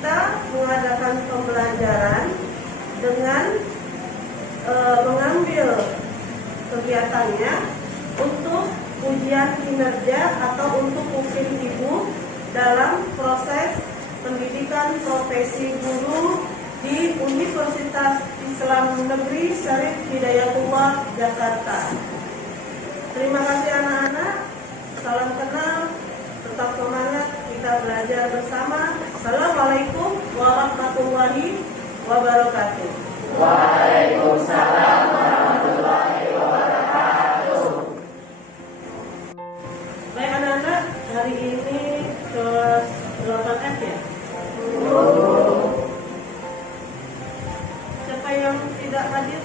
kita mengadakan pembelajaran dengan mengambil kegiatannya untuk ujian kinerja atau untuk mungkin ibu dalam proses pendidikan profesi guru di Universitas Islam Negeri Syarif Hidayatullah Jakarta. Terima kasih anak-anak, salam kenal, tetap semangat, kita belajar bersama. Assalamualaikum warahmatullahi wabarakatuh. Waalaikumsalam warahmatullahi wabarakatuh. Baik anak-anak, hari ini kelas 8F ya? Siapa yang tidak hadir?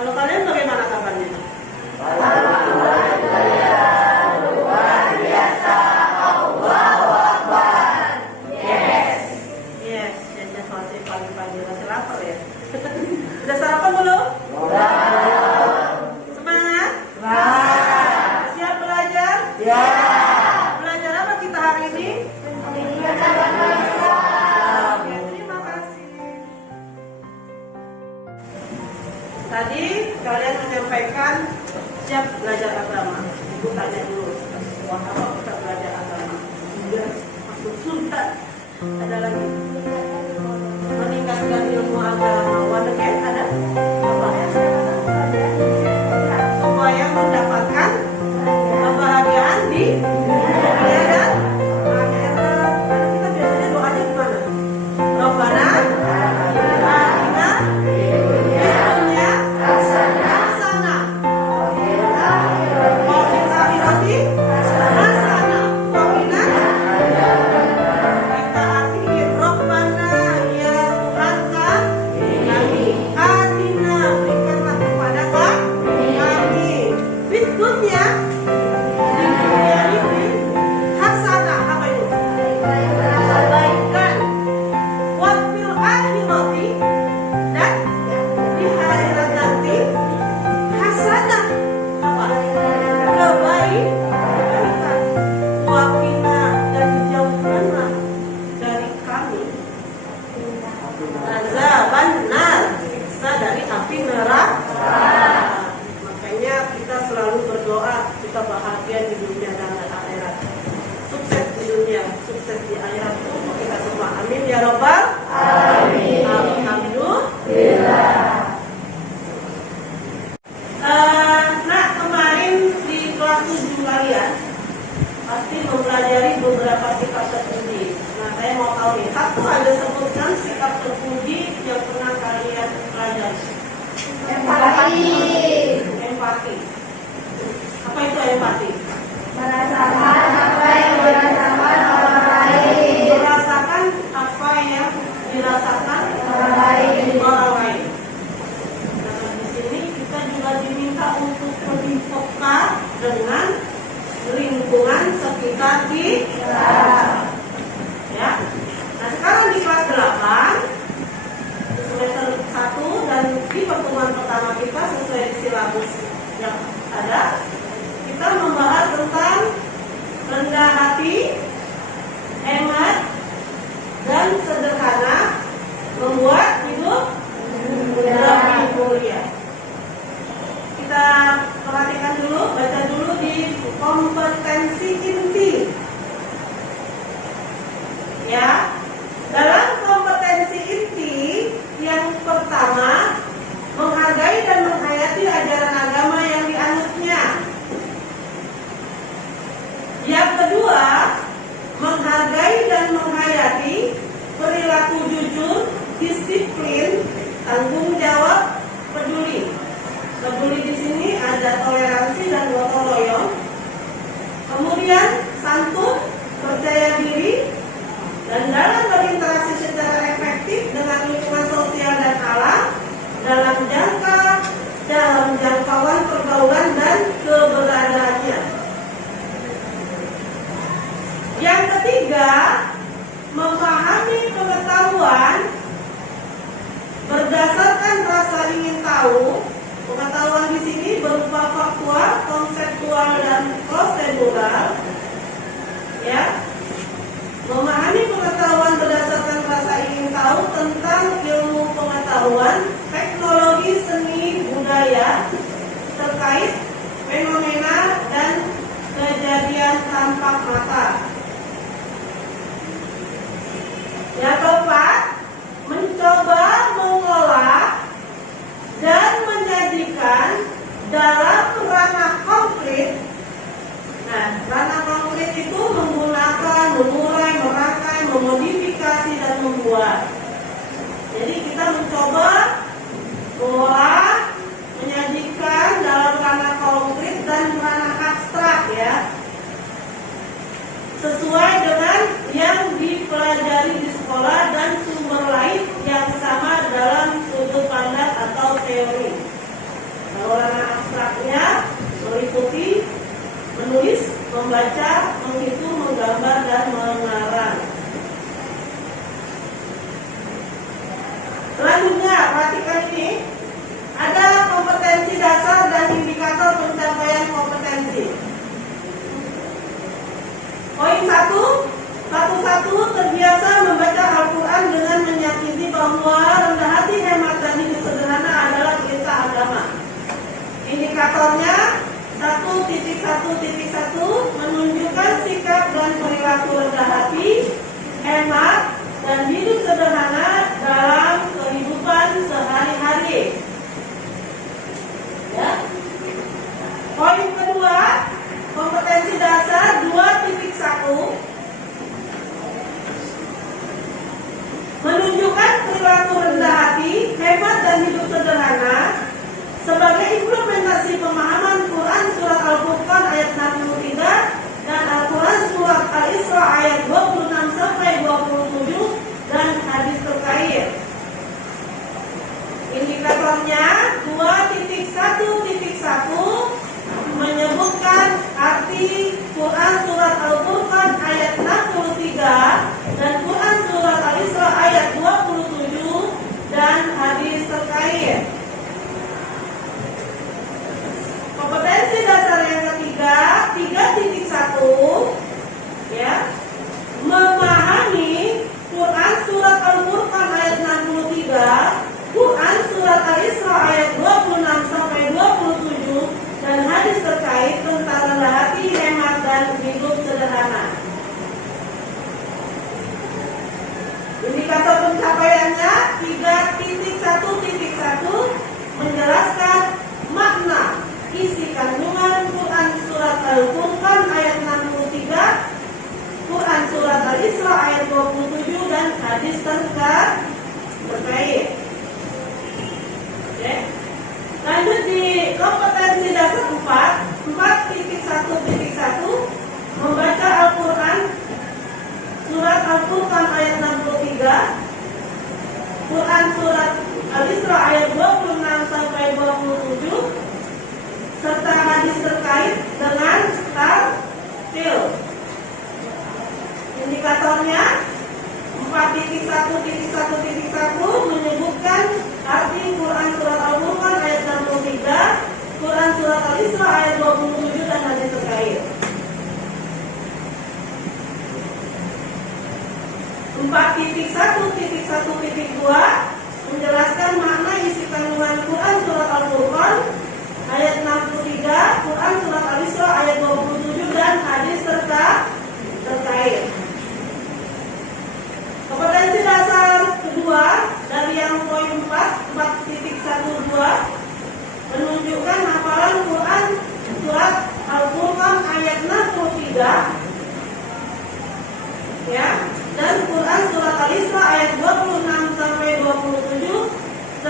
Kalau kalian bagaimana kabarnya? Alhamdulillah, luar biasa. Allahu Akbar. Yes. Yes, masih pagi-pagi, masih lapar ya? Udah sarapan belum? Udah. Semangat? Nah. Siap belajar? Ya. Belajar apa kita hari ini? Oke, terima kasih. Tadi kalian menyampaikan siap belajar agama. Ibu tanya dulu, wah apa kita belajar agama? Iya, masuk surga. Ada lagi meningkatkan ilmu agama. Waduh, ada apa ya? Supaya mendapatkan kebahagiaan di dunia dan akhirat. Kita biasanya doanya gimana? Rabbana atina fid dunya hasanah wa fil akhirati hasanah wa qina kita artiin Rabbana ya Tuhan kami atina berikanlah kepada kami fid dunya di dunia ini hasanah, apa itu? Kebaikan. Wa fil akhirati dan di akhirat nanti hasanah, apa? Kebaikan. Wa qina dan dijauhkanlah dari kami azaban nar, siksa dari api neraka. Makanya kita selalu berdoa kita bahagia di dunia dan akhirat, sukses di dunia, sukses di akhirat untuk kita semua. Amin ya robbal Amin. alhamdulillah. Nah, kemarin di kelas 7 kalian pasti mempelajari beberapa sikap terpuji. Nah, saya mau tahu nih, satu ada sebutkan sikap terpuji yang pernah kalian pelajari. Empati. Apa itu empati? Merasakan apa yang dirasakan orang lain. Merasakan apa yang dirasakan Orang lain. orang lain. Nah, di sini kita juga diminta untuk lebih peka dengan lingkungan sekitar kita. Ya. Nah, sekarang di kelas 8 semester 1 dan di pertemuan pertama kita sesuai silabus yang ada, kita membahas tentang rendah hati, hemat, dan sederhana membuat hidup lebih mulia. Kita perhatikan dulu, baca dulu di kompetensi inti. Ya, dalam kompetensi inti yang pertama, menghargai dan menghayati ajaran agama yang dianutnya. Yang kedua, menghargai dan menghayati perilaku jujur, disiplin, tanggung jawab, peduli. Peduli di sini ada toleransi dan gotong royong. Kemudian santun, percaya diri, dan dalam berinteraksi secara efektif dengan lingkungan sosial dan alam dalam jangkauan pergaulan dan keberadaannya. Yang ketiga, memahami pengetahuan berdasarkan rasa ingin tahu. Pengetahuan di sini berupa faktual Ya, memahami pengetahuan berdasarkan rasa ingin tahu tentang ilmu pengetahuan, teknologi, seni, budaya terkait fenomena dan kejadian tampak mata. Yang keempat, mencoba mengolah dan menyajikan dalam ranah konkret. Nah, ranah konkret itu menggunakan, mengurai, merangkai, memodifikasi, dan membuat. Jadi kita mencoba mengolah, menyajikan dalam ranah konkret dan ranah abstrak ya, sesuai dengan yang dipelajari di sekolah dan sumber lain yang sama dalam sudut pandang atau teori. Kalau ranah abstraknya meliputi menulis, membaca, menghitung, menggambar, dan mengarang. Selanjutnya, perhatikan ini. Ada kompetensi dasar dan indikator pencapaian kompetensi. Poin 1, satu-satu terbiasa membaca Al-Quran dengan meyakini bahwa rendah hati, hemat, dan hidup sederhana adalah perintah agama. Indikatornya 1.1.1 menunjukkan sikap dan perilaku rendah hati, hemat, dan hidup sederhana dalam kehidupan sehari-hari. Ya. Poin kedua, kompetensi dasar 2.1 menunjukkan perilaku rendah hati, hemat, dan hidup sederhana sebagai implementasi pemahaman Quran surat Al-Furqan ayat 63 dan Al-Quran surat Al-Isra ayat 26 sampai 27 dan hadis terkait. Indikatornya 2.1.1 menyebutkan arti Quran surat Al-Furqan ayat 63 dan Quran surat Al-Isra ayat 27 dan hadis terkait. Kompetensi dasar yang ketiga 3.1 ya, memahami Quran surat Al-Furqan ayat 63, Quran surat Al-Isra ayat 26 sampai 27 dan hadis terkait tentang rendah hati, hemat, dan hidup sederhana. Indikator pencapaiannya 3.1.1 menjelaskan makna isi kandungan Quran surat Al-Furqan ayat 63, Quran surat Al-Isra ayat 27 dan hadis terkait. Oke. Lanjut di kompetensi dasar 4.1.1 membaca Al-Quran surat Al-Furqan ayat 63, Quran surat Al-Isra ayat 26 sampai 27 serta hadis terkait dengan tartil. Indikatornya 4.1.1 menyebutkan arti Quran surat Al-Furqan ayat 63, Quran surat Al-Isra ayat 27 dan hadis terkait. 4.1.1.2 menjelaskan makna isi kandungan Quran surat Al-Furqan ayat 63, Quran surat Al-Isra ayat 27 dan hadis terkait. Kompetensi dasar kedua dari yang poin 4.12 menunjukkan hafalan Quran surat Al-Furqan ayat 63 ya, dan Quran surat Al-Isra ayat 26 sampai 27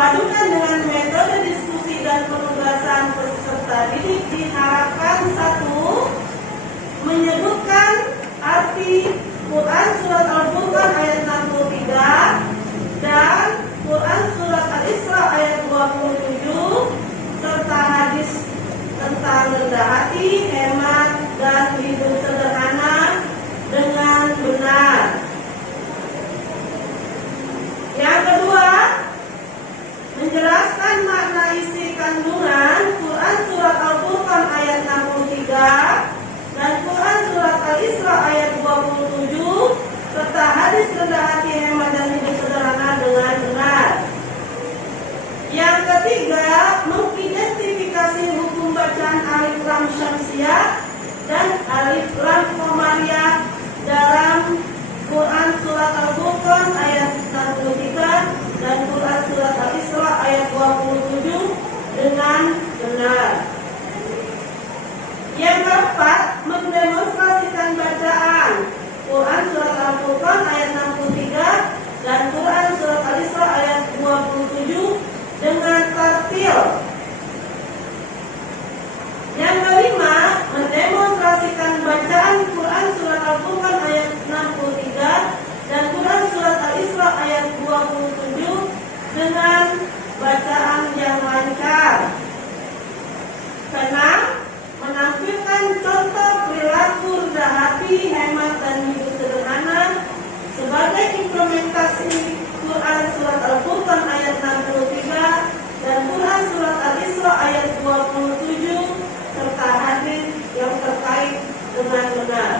Dipadukan dengan metode diskusi dan penugasan peserta didik diharapkan satu, menyebutkan arti Quran Surat Al-Furqan ayat 63 dan Quran Surat Al-Isra ayat 27 serta hadis tentang rendah hati, hemat, dan hidup sederhana dengan benar. Yang kedua, menjelaskan makna isi kandungan Quran Surat Al-Furqan ayat 63 dan Quran Surat Al-Isra ayat 27 serta hadis rendah hati, hemat, dan hidup sederhana dengan benar. Yang ketiga, mengidentifikasi hukum bacaan alif lam syamsiyah dan alif lam qamariyah dalam Quran Surat Al-Furqan ayat 63 dan Quran Surat Al-Isra ayat 27 dengan benar. Yang keempat, mendemonstrasikan bacaan Quran Surat Al-Furqan ayat 63 dan Quran Surat Al-Isra ayat 27 dengan tartil. Yang kelima, mendemonstrasikan bacaan Quran Surat Al-Furqan ayat 63 dan Quran Surat Al-Isra ayat 27 dengan bacaan yang lancar. Keenam, menampilkan contoh perilaku rendah hati, hemat, dan hidup sederhana sebagai implementasi Quran Surat Al-Furqan ayat 63 dan Quran Surat Al-Isra ayat 27 serta hadis yang terkait dengan benar.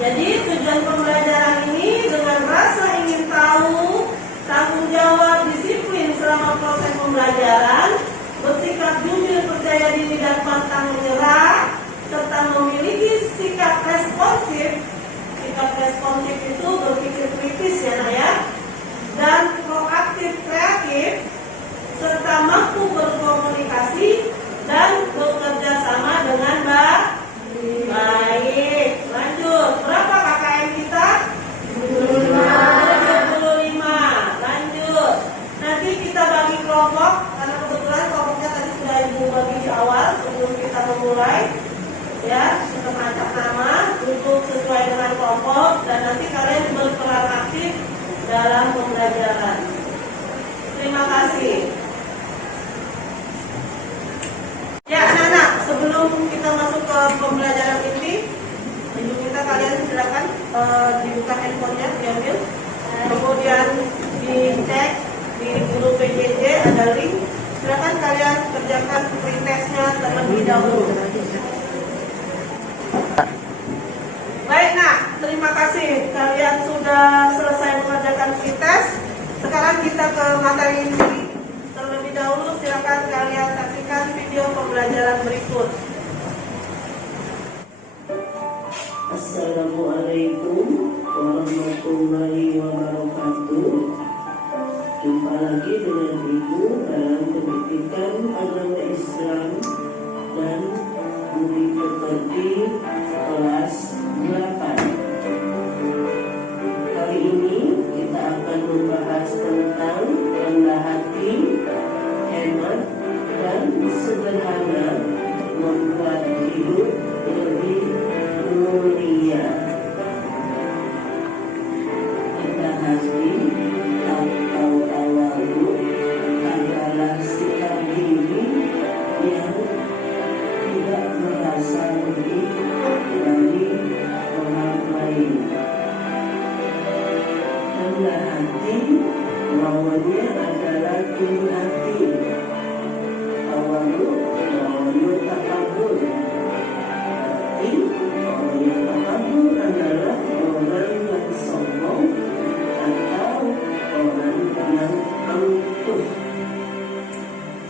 Jadi tujuan pembelajaran ini dengan rasa ingin tahu, tanggung jawab, disiplin selama proses pembelajaran, bersikap jujur, percaya diri, dan pantang menyerah, serta memiliki sikap responsif. Sikap responsif itu berpikir kritis ya Nak ya, dan proaktif kreatif, serta mampu berkomunikasi dan bekerja sama dengan baik. Lanjut, berapa KKM kita? 75. Lanjut, nanti kita bagi kelompok karena kebetulan kelompoknya tadi sudah Ibu bagi di awal sebelum kita memulai. Ya, kita acak nama, duduk sesuai dengan kelompok, dan nanti kalian berperan aktif dalam pembelajaran. Terima kasih. Ya anak-anak, sebelum kita masuk ke pembelajaran inti, Ibu minta kalian silakan dibuka handphonenya, diambil, kemudian dicek di guru PJJ ada link. Silakan kalian kerjakan pretestnya terlebih dahulu. Baik Nak, terima kasih kalian sudah selesai mengerjakan pretest. Sekarang kita ke materi inti. Terlebih dahulu silakan kalian saksikan video pembelajaran berikut. Assalamualaikum warahmatullahi wabarakatuh. Jumpa lagi dengan Ibu dalam pendidikan agama Islam dan budi pekerti kelas 8. Kali ini kita akan membahas tentang rendah hati, hemat, dan sederhana membuat hidup lebih mulia. Rendah hati atau tawadhu adalah sikap diri yang tidak merasa lebih dari orang lain. Rendah hati lawannya adalah tinggi hati. Tawadhu lawannya takabur. Berarti orang yang takabur adalah orang yang sombong atau orang yang angkuh.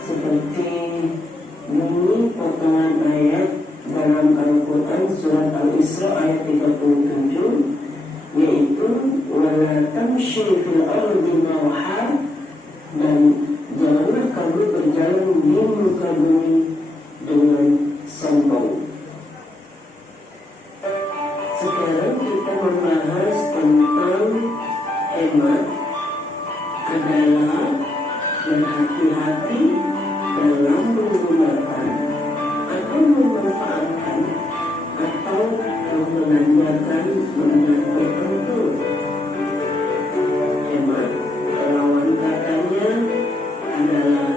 Seperti bunyi potongan ayat dalam Al-Quran Surat Al-Isra ayat 37, yaitu wala tamshi fil ardi marha, dan janganlah kamu berjalan di muka bumi dengan sombong. Sekarang kita membahas tentang hemat adalah berhati-hati dalam menggunakan atau memanfaatkan atau menanyakan mengenai tertentu. Hemat, lawan katanya adalah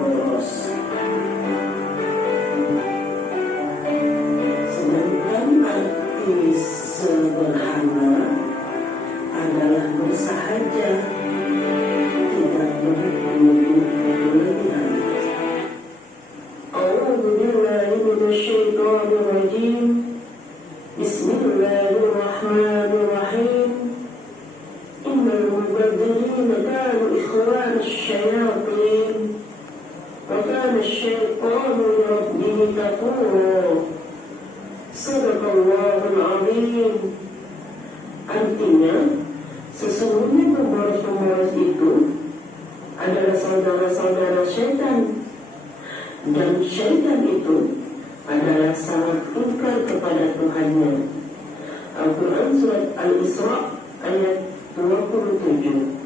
boros. Sedangkan arti sederhana adalah bersahaja, tidak berlebihan. A'udzu billahi minasyaitonir rajim. Bismillahirrahmanirrahim. Innal mubadzirina kanu ikhwana asyayatin wa kana asyaitanu li rabbihi kafura. Sadaqallahul azim. Artinya, sesungguhnya pemboros-pemboros itu adalah saudara-saudara syaitan, dan syaitan itu adalah sangat ingkar kepada Tuhannya. Al-Quran Surat Al-Isra ayat 27.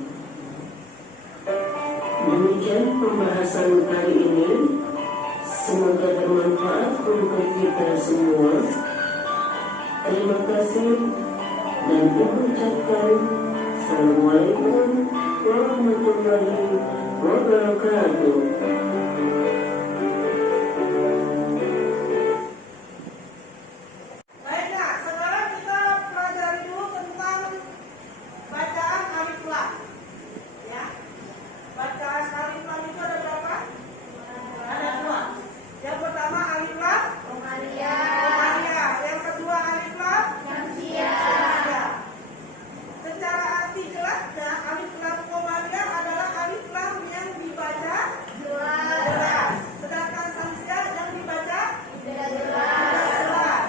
Demikian pembahasan kali ini. Semoga bermanfaat untuk kita semua. Terima kasih dan mengucapkan Assalamualaikum warahmatullahi wabarakatuh. Baiklah, sekarang kita pelajari dulu tentang bacaan alif lam. Ya, bacaan alif lam itu ada berapa? Ada dua. Yang pertama alif lam Komaria. Komaria. Yang kedua alif lam Syamsia. Ya. Secara arti jelasnya alif lam Komaria adalah alif lam yang dibaca jelas. Sedangkan Syamsia yang dibaca Tidak tidak jelas. jelas.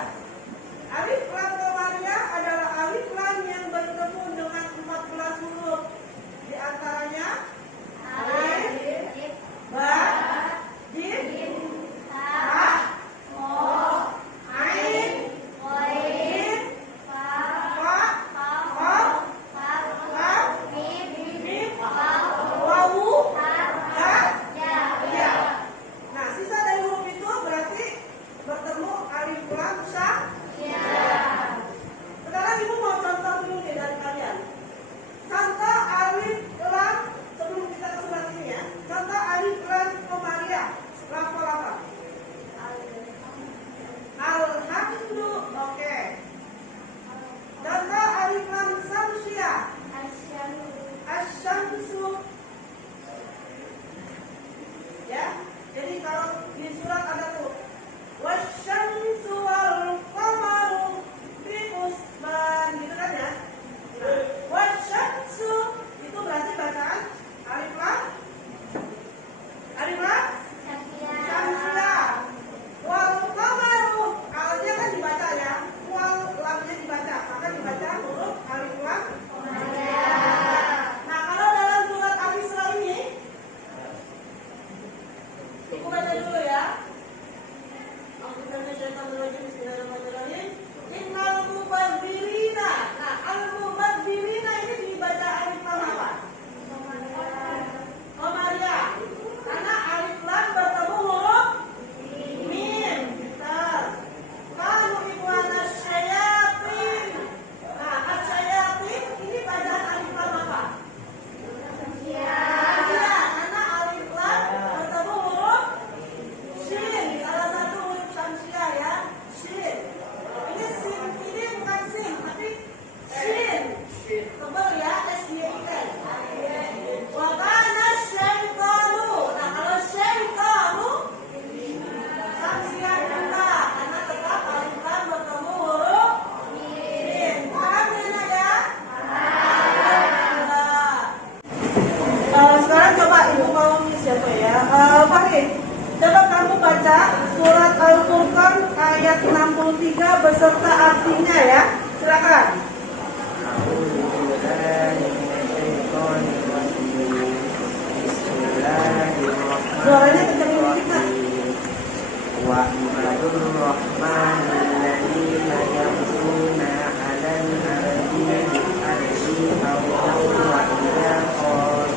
Alif lam Komaria adalah alif lam yang bertemu dengan 14 huruf. Di antaranya alif, ba, jim, ha, ain, jim, fa, qaf, mim, wawu, ya. Nah, sisa dari huruf itu berarti bertemu alif lam Syamsia. Sekarang ibu mau contoh dulu nih dari kalian. Contoh alif lam sebelum kita ke surat ini ya. Contoh alif lam Komaria. Lafal apa? Alhamdu. Oke. Contoh alif lam Syamsia. Asyamsu. Ya. Jadi kalau di surat ada tuh wasyamsu wal qamaru bi husban gitu kan ya. Nah, wasyamsu itu berarti bacaan alif lam Syamsia. Wal qamaru alnya kan dibaca ya. Wal lamnya dibaca, maka dibaca huruf alif lam. Nah, kalau dalam surat Al-Isra ini ibu baca dulu ya. Bismillahirrahmanirrahim. Innal mubadzirina. Nah, al-mubadzirina ini dibaca alif lam apa? Komaria. Karena alif lam bertemu huruf mim. Betul. Kalau ikhwana syayatin. Nah, asyayatin ini bacaan alif lam apa? Syamsia. Karena alif lam bertemu huruf shin. Salah satu huruf Syamsia ya. Shin. Ini sin, ini bukan sin, tapi shin. Tebal ya, S-Y-I-N. Wa kana syaitanu. Nah, kalau syaitanu Syamsia juga, karena tetap alif lam bertemu huruf mim. Paham ya, Nak ya? Sekarang coba ibu mau siapa ya? Farid, coba kamu baca surat Al-Furqan ayat 63 beserta artinya ya. Silakan. Suaranya kencang dikit, Nak. وعباد الرحمن الذين يمشون على الأرض بالعرش هونا وإذا قالوا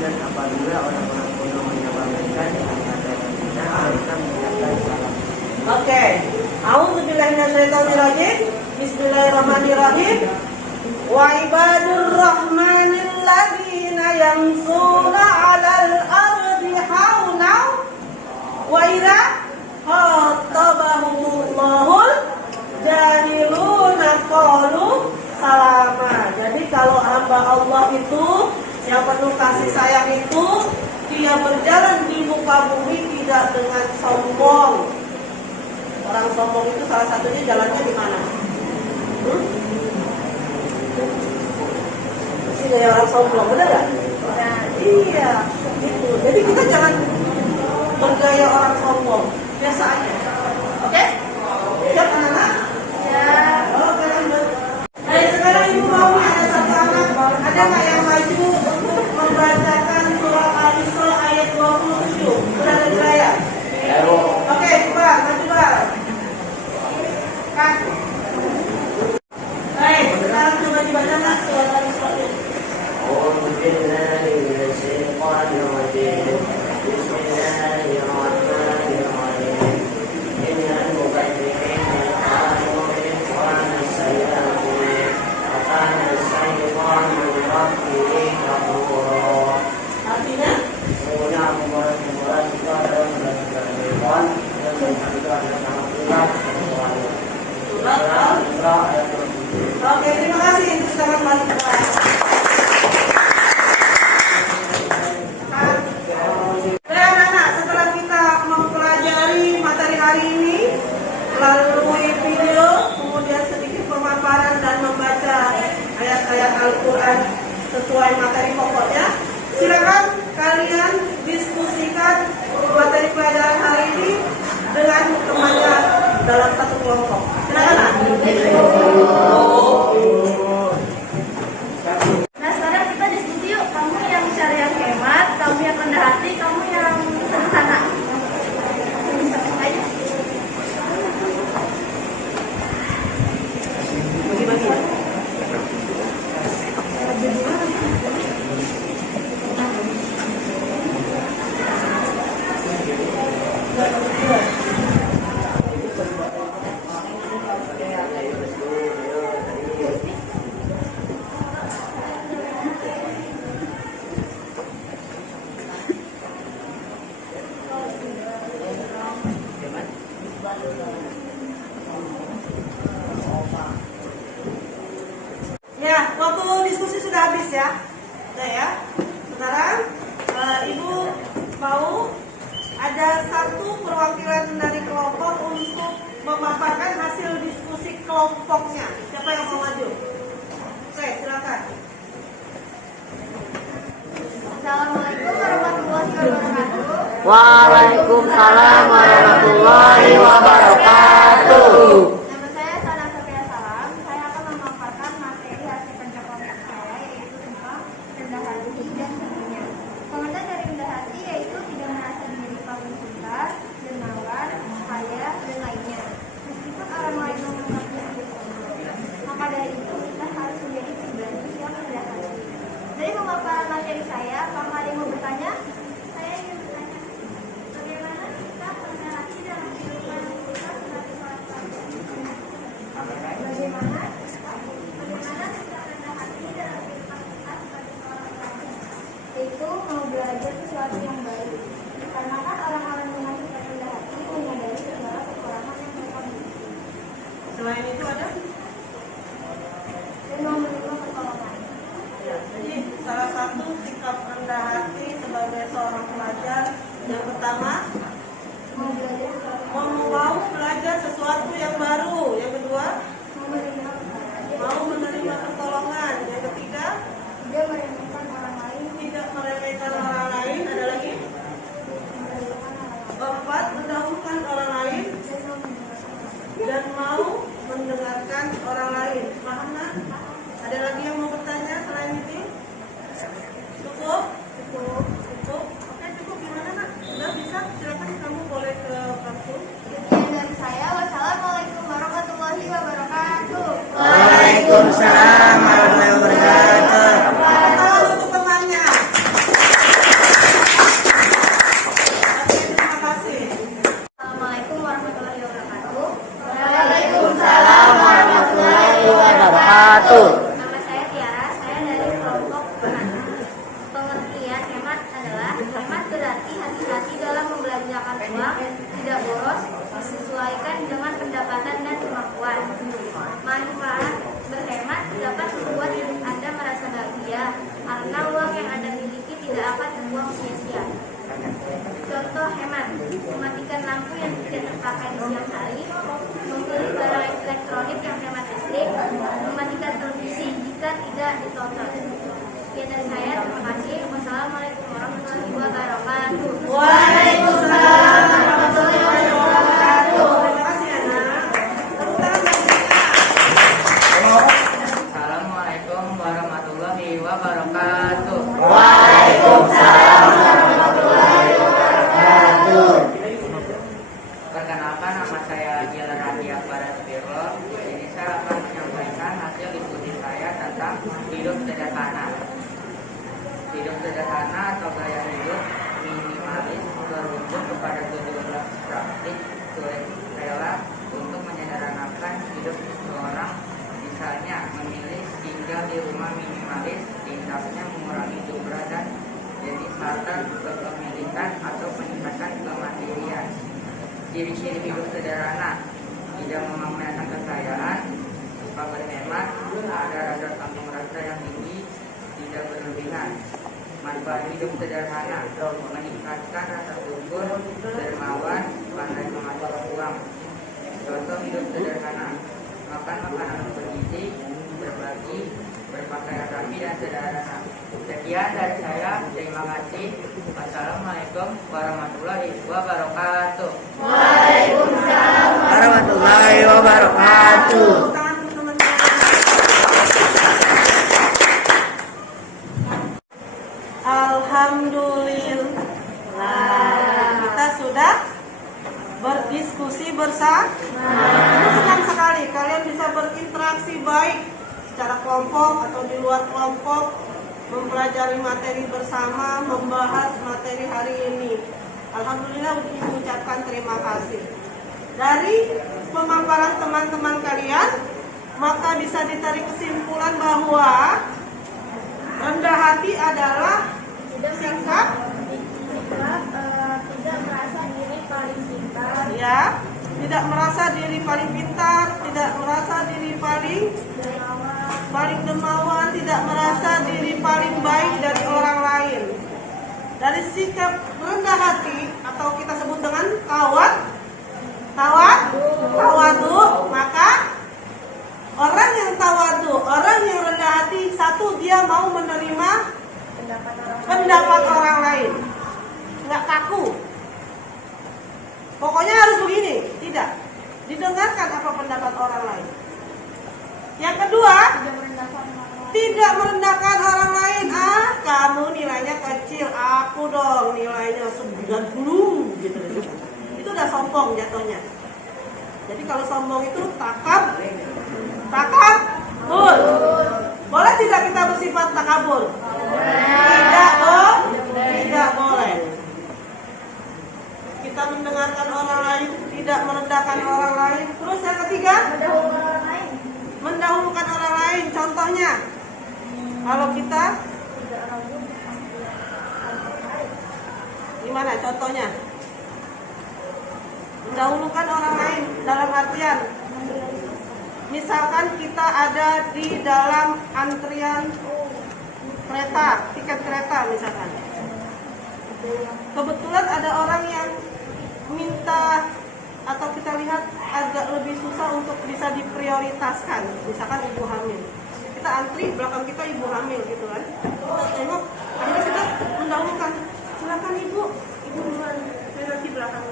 dan apabila orang-orang bodoh menyebabkan dengan kata kita, mereka mengucapkan salam. Oke. A'udzubillahiminasyaitonirrajim. Bismillahirrahmanirrahim. Wa ibadur rahmanil ladzina yamshuna 'alal ardi hauna wa idza khatabahumullahul jahiluna qalu salama. Jadi kalau hamba Allah itu yang penuh kasih sayang itu, dia berjalan di muka bumi tidak dengan sombong. Orang sombong itu salah satunya jalannya di mana? Sih gaya orang sombong, benar nggak? Iya, gitu. Jadi kita jangan bergaya orang sombong, biasa aja. Oke? Siap anak-anak? Ya. Oke, lanjut. Baik, sekarang ibu mau ada satu anak, ada nggak yang maju untuk membacakan surah Al-Isra ayat 27? Sudah ada di layar? Oke, coba, maju Bang. Kan? Baik, sekarang coba dibacakan surah Al-Isra. أعوذ بالله من الشيطان الرجيم بسم الله الرحمن الرحيم إن المبذرين كانوا إخوان الشياطين وكان الشيطان لربه كفورا. Artinya? Semuanya membuat kita dalam belajar Al-Quran dan itu adalah sangat berat semuanya. Surat Al-Isra ayat 27. Oke, terima kasih. Itu sudah kembali ke kelas. Baik anak-anak, setelah kita mempelajari materi hari ini melalui video, kemudian sedikit pemaparan dan membaca ayat-ayat Al-Quran sesuai materi pokoknya, silakan kalian diskusikan materi pelajaran hari ini dengan temannya dalam satu kelompok. Silakan Nak. Nah, sekarang kita diskusi yuk. Kamu yang cari yang hemat, kamu yang rendah hati, kamu yang sederhana. Ayo. Bagi-bagi. Ya, waktu diskusi sudah habis ya. Udah ya. Sekarang Ibu mau ada satu perwakilan dari kelompok untuk memaparkan hasil diskusi kelompoknya. Siapa yang mau maju? Oke, silakan. Assalamualaikum warahmatullahi wabarakatuh. Waalaikumsalam warahmatullahi wabarakatuh. Nama saya Sana Sofia Salam. Saya akan memaparkan materi hasil kerja kelompok saya, yaitu tentang rendah hati dan tentunya. Pengertian dari rendah hati yaitu tidak merasa diri paling pintar, dermawan, kaya, dan lainnya. Meskipun orang lain menganggapnya sebagai sombong, maka dari itu kita harus menjadi pribadi yang rendah hati. Dari pemaparan materi saya, apakah ada yang mau bertanya? Saya ingin bertanya, bagaimana kita rendah hati dalam kehidupan kita sebagai seorang pelajar? Bagaimana kita rendah hati dalam kehidupan kita sebagai seorang pelajar? Yaitu mau belajar sesuatu yang baik. Karena kan orang-orang yang sifat rendah hati menyadari segala kekurangan yang mereka miliki Selain itu ada? dan mau menerima pertolongan. Ya, jadi salah satu sikap rendah hati sebagai seorang pelajar yang pertama Mau belajar sesuatu mau belajar sesuatu yang baru. Yang kedua mau menerima pertolongan. mau menerima pertolongan. Yang ketiga Dia meremehkan orang lain, tidak meremehkan orang lain. Ada lagi? mendahulukan orang lain, Keempat, mendahulukan orang lain dan mau mendengarkan. dan mau mendengarkan orang lain. Paham nak? Ada lagi yang mau bertanya selain itu? Cukup? Cukup? Oke, cukup. Gimana nak? Sudah bisa? Silakan kamu boleh ke kartu. Sekian dari saya. Wassalamualaikum warahmatullahi wabarakatuh. Waalaikumsalam contoh hemat, mematikan lampu yang tidak terpakai di siang hari, membeli barang elektronik yang hemat listrik, mematikan televisi jika tidak ditonton. Sekian dari saya, terima kasih. Wassalamualaikum warahmatullahi wabarakatuh. Waalaikumsalam warahmatullahi wabarakatuh. Terima kasih anak. Tepuk tangan bagi kita. Assalamualaikum warahmatullahi wabarakatuh. Perkenalkan, nama saya Gilang Radia Paraspiro. Ini saya akan menyampaikan hasil diskusi saya tentang hidup sederhana. Hidup sederhana atau gaya hidup minimalis berujung kepada tujuan praktis sulit rela untuk menyederhanakan hidup seseorang. Misalnya memilih tinggal di rumah minimalis, tindaknya mengurangi jumlah dan jenis harta kepemilikan atau meningkatkan kemandirian. Ciri-ciri hidup sederhana: tidak memamerkan kekayaan, suka berhemat, ada rasa tanggung rasa yang tinggi, tidak berlebihan. Manfaat hidup sederhana: meningkatkan rasa syukur, dermawan, pandai mengatur uang. Contoh hidup sederhana: makan makanan bergizi, berbagi, berpakaian rapi dan sederhana. Sekian dari saya, terima kasih. Wassalamualaikum warahmatullahi wabarakatuh. Waalaikumsalam Warahmatullahi wabarakatuh. Tepuk tangan untuk teman-teman. Alhamdulillah, kita sudah berdiskusi bersama. Senang sekali kalian bisa berinteraksi baik secara kelompok atau di luar kelompok, mempelajari materi bersama, membahas materi hari ini. Alhamdulillah, mengucapkan terima kasih. Dari pemaparan teman-teman kalian, maka bisa ditarik kesimpulan bahwa rendah hati adalah sikap tidak merasa diri paling pintar, ya, tidak merasa diri paling pintar, tidak merasa diri paling dermawan, tidak merasa diri paling baik dari orang lain. Dari sikap rendah hati atau kita sebut dengan tawadu, maka orang yang tawadu, orang yang rendah hati, satu, dia mau menerima pendapat orang lain, nggak kaku. Pokoknya harus begini, tidak didengarkan apa pendapat orang lain. Yang kedua, tidak merendahkan orang lain. Kamu nilainya kecil, aku dong nilainya 90 gitu. Itu udah sombong jatuhnya. Jadi kalau sombong itu takabur. Boleh tidak kita bersifat takabur? Tidak boleh. Kita mendengarkan orang lain, tidak merendahkan orang lain. Terus yang ketiga, mendahulukan orang lain. Contohnya, kalau kita gimana contohnya? Mendahulukan orang lain dalam artian, misalkan kita ada di dalam antrian kereta, tiket kereta misalkan. Kebetulan ada orang yang minta atau kita lihat agak lebih susah untuk bisa diprioritaskan, misalkan ibu hamil. Kita antri, belakang kita ibu hamil gitu kan. Kita tengok, akhirnya kita mendahulukan, silakan ibu duluan, saya nanti belakang.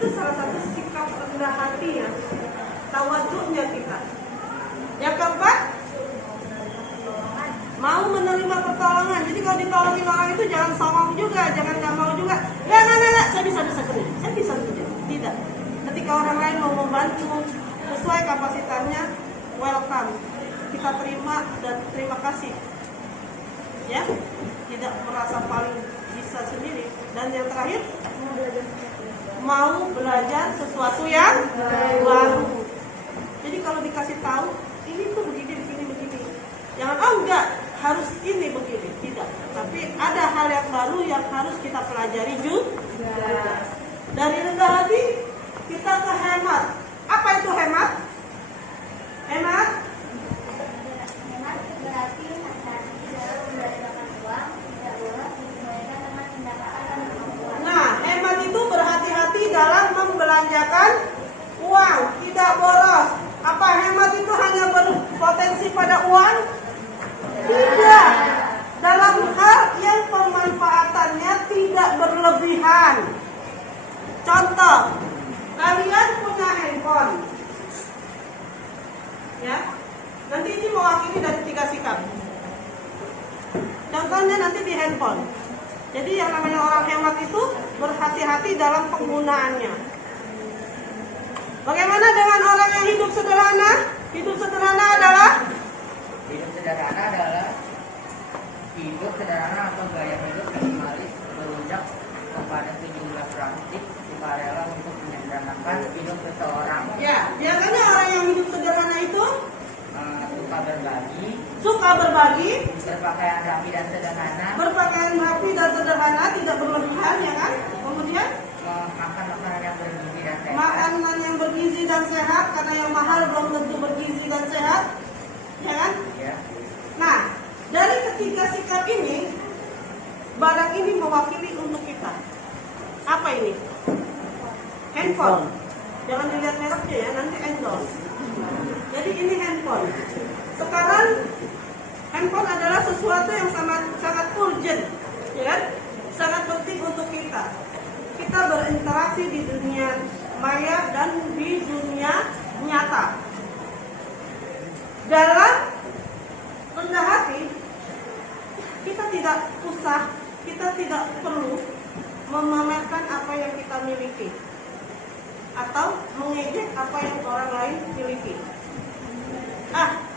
Itu salah satu sikap rendah hati ya, tawaduknya kita. Yang keempat, mau menerima pertolongan. Jadi kalau ditolongin orang itu jangan songong juga, jangan nggak mau juga. Nggak, saya bisa kerja. Tidak. Ketika orang lain mau membantu sesuai kapasitasnya, welcome. Kita terima dan terima kasih. Ya, tidak merasa paling bisa sendiri. Dan yang terakhir, mau belajar sesuatu yang baru. Jadi kalau dikasih tahu, ini tuh begini. Jangan enggak harus ini begini, tidak. Tapi ada hal yang baru yang harus kita pelajari juga. Dari rendah hati kita ke hemat. Apa itu hemat? Hemat berarti hati-hati dalam membelanjakan uang, tidak boleh dikembalikan dengan tindakan Contohnya nanti di handphone. Jadi yang namanya orang hemat itu berhati-hati dalam penggunaannya. Bagaimana dengan orang yang hidup sederhana? Hidup sederhana adalah Hidup sederhana atau gaya hidup minimalis berujak kepada sejumlah praktik sukarela untuk menyederhanakan hidup seseorang. ya, biasanya orang yang hidup sederhana itu Suka berbagi, berpakaian rapi dan sederhana, tidak berlebihan, ya kan? Kemudian makan makanan yang bergizi dan sehat. makanan yang bergizi dan sehat, karena yang mahal belum tentu bergizi dan sehat, ya kan? Ya. Nah, dari ketiga sikap ini, barang ini mewakili untuk kita. Apa ini? Handphone. Jangan dilihat mereknya ya, nanti endorse. Jadi ini handphone. Sekarang handphone adalah sesuatu yang sangat urgent, ya kan? Sangat penting untuk kita. Kita berinteraksi di dunia maya dan di dunia nyata. Dalam rendah hati, kita tidak usah, kita tidak perlu memamerkan apa yang kita miliki atau mengejek apa yang orang lain miliki.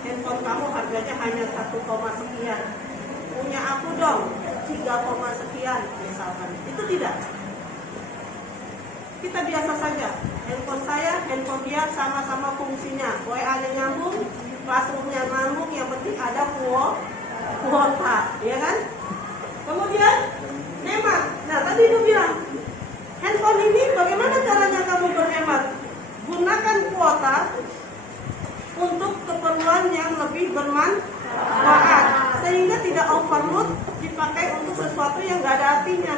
Handphone kamu harganya hanya 1, sekian. Punya aku dong 3, sekian misalkan. Itu tidak. Kita biasa saja. Handphone saya, handphone dia sama-sama fungsinya. WA-nya nyambung, classroom-nya nyambung, yang penting ada kuota, ya kan? Kemudian hemat. Nah, tadi ibu bilang, handphone ini bagaimana caranya kamu berhemat? Gunakan kuota untuk keperluan yang lebih bermanfaat, sehingga tidak overload dipakai untuk sesuatu yang gak ada artinya.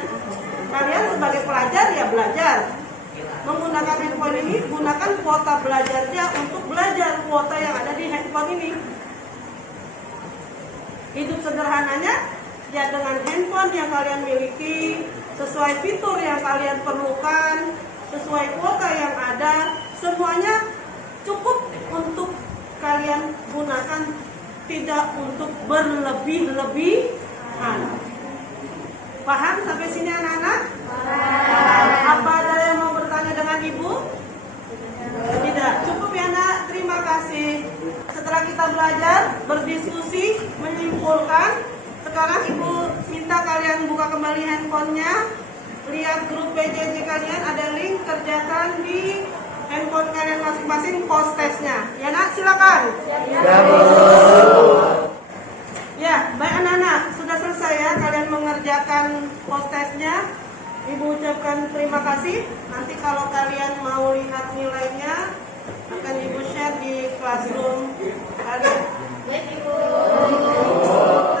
Kalian sebagai pelajar ya belajar. Menggunakan handphone ini, gunakan kuota belajarnya untuk belajar kuota yang ada di handphone ini. Hidup sederhananya ya dengan handphone yang kalian miliki, sesuai fitur yang kalian perlukan, sesuai kuota yang ada, semuanya cukup untuk kalian gunakan, tidak untuk berlebih-lebihan. Paham sampai sini anak-anak? Apa ada yang mau bertanya dengan ibu? Tidak, cukup ya nak, terima kasih. Setelah kita belajar, berdiskusi, menyimpulkan, sekarang ibu minta kalian buka kembali handphonenya, lihat grup PJJ kalian, ada link, kerjakan di handphone kalian masing-masing post testnya. Ya nak, silakan. Ya, baik anak-anak, sudah selesai ya kalian mengerjakan post testnya. Ibu ucapkan terima kasih. Nanti kalau kalian mau lihat nilainya, akan ibu share di classroom kalian.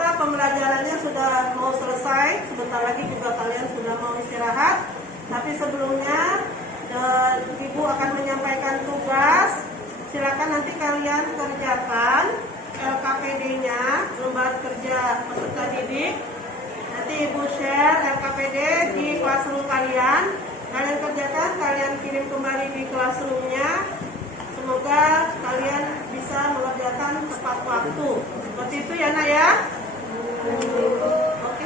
Nah, pembelajarannya sudah mau selesai. Sebentar lagi juga kalian sudah mau istirahat. Tapi sebelumnya ibu akan menyampaikan tugas. Silakan nanti kalian kerjakan LKPD-nya, lembar kerja peserta didik. Nanti ibu share LKPD di classroom kalian. Kalian kerjakan, kalian kirim kembali di classroom-nya. Semoga kalian bisa mengerjakan tepat waktu. Seperti itu ya nak ya. Oke.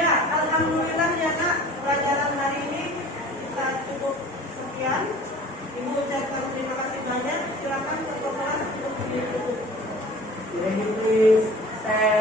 Ya, alhamdulillah ya nak, pelajaran hari ini kita cukup sekian. Ibu ucapkan terima kasih banyak. Silakan ke kelas untuk ditutup. Please stand.